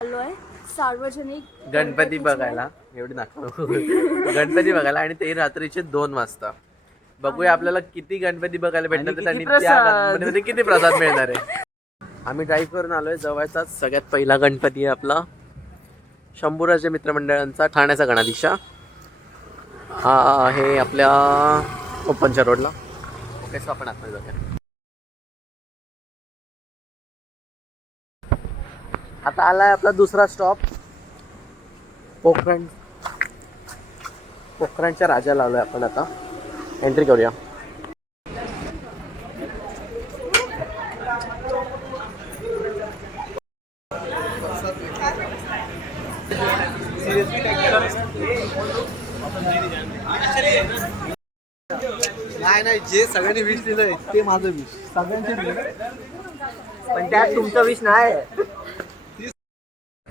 आलोय. सार्वजनिक गणपती बघायला. एवढी नाका गणपती बघायला आणि ते रात्रीचे दोन वाजता. बघूया आपल्याला किती गणपती बघायला भेटणार आणि त्या गणपतीमध्ये किती प्रसाद मिळणार आहे? आम्ही ड्राईव्ह करून आलोय जवळचाच सगळ्यात पहिला गणपती आहे आपला. शंभूराजे मित्रमंडळांचा ठाण्याचा गणाधीशा. हा आहे आपल्या ओपनच्या रोडला ओके सो आपण आतमध्ये जाऊया. आता आलाय आपला दुसरा स्टॉप पोखरण. पोखरणच्या राजाला आलोय आपण आता. एंट्री करूया. नाही नाही जे सगळ्यांनी विष दिलंय ते माझं विष सगळ्यांचे पण त्यात तुमचा विष नाही.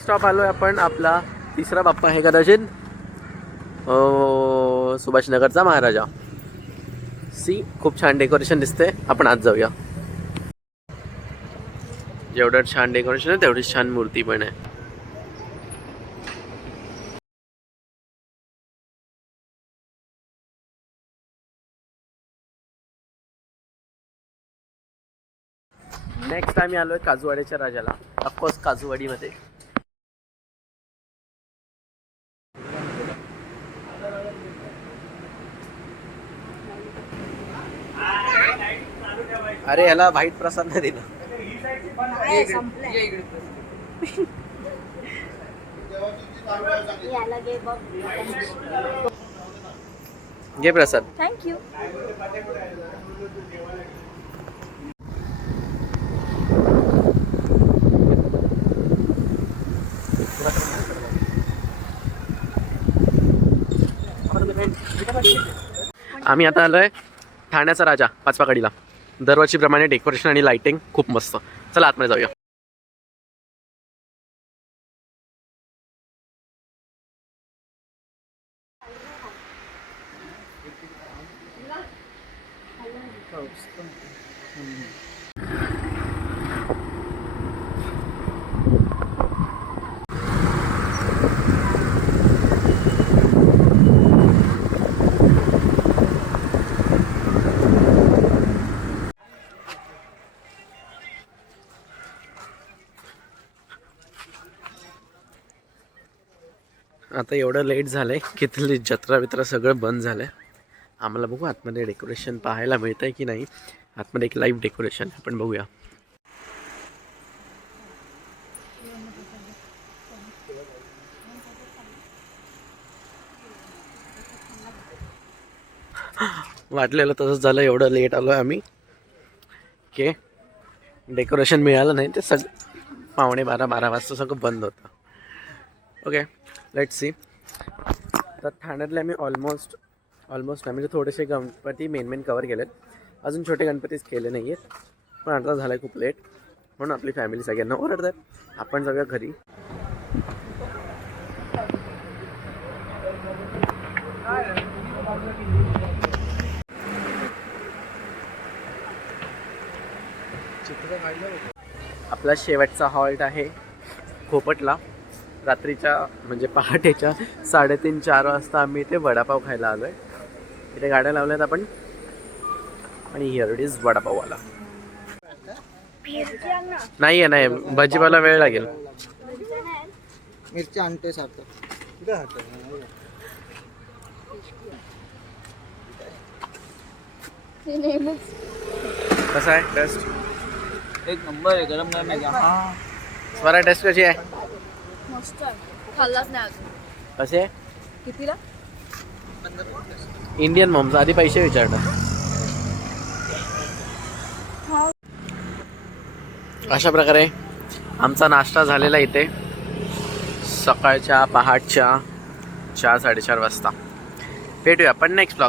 स्टॉप आलोय आपण आपला तिसरा बाप्पा आहे कदाचित. अं, सुभाषनगरचा महाराजा. सी खूप छान डेकोरेशन दिसते आपण आज जाऊया. जेवढं छान डेकोरेशन आहे तेवढीच छान मूर्ती पण आहे. नेक्स्ट आम्ही आलोय काजूवाडीच्या राजाला. ऑफकोर्स काजूवाडीमध्ये. अरे याला व्हाईट प्रसाद नाही दिला. याला घे बघ. घे प्रसाद. थँक्यू आम्ही आता आलोय ठाण्याचा राजा पाचवा कडीला दरवर्षीप्रमाणे डेकोरेशन आणि लाइटिंग खूप मस्त. चला आतमध्ये जाऊया. आता एवढं लेट झालंय की तिथली जत्रा वित्रा सगळं बंद झालं आहे आम्हाला बघू आतमध्ये डेकोरेशन पाहायला मिळतंय की नाही. आतमध्ये एक लाईव्ह डेकोरेशन आपण बघूया. वाटलेलं तसंच झालं एवढं लेट आलो आहे आम्ही. के डेकोरेशन मिळालं नाही ते सग पावणे बारा बारा वाजता सगळं बंद होतं. ओके लेट सी तर ठाण्यातले आम्ही ऑलमोस्ट ऑलमोस्ट नाही म्हणजे थोडेसे गणपती मेन मेन कवर केलेत. अजून छोटे गणपतीच केले नाही आहेत पण आता झालं आहे खूप लेट म्हणून आपली फॅमिली सगळ्यांना ओरडतात. आपण सगळं घरी. आपला शेवटचा हॉल्ट आहे खोपटला. रात्रीच्या म्हणजे पहाटेच्या साडेतीन चार वाजता आम्ही इथे वडापाव खायला आलो आहे इथे गाड्या लावल्यात आपण. आणि हिअर इट इज वडापाववाला. नाही आहे नाही भाजीपाला वेळ लागेल. मिरची आणते कसं आहे? टेस्ट एक नंबर आहे गरम गरम आहे. हा स्वरा टेस्ट कशी आहे? मस्त आहे. खाल्लाच नाही अजून. आहे कितीला? इंडियन मॉम्स आधी पैसे विचारतात. अशा प्रकारे आमचा नाश्ता झालेला इथे. सकाळच्या पहाटच्या चार साडेचार वाजता. भेटूया आपण नेक्स्ट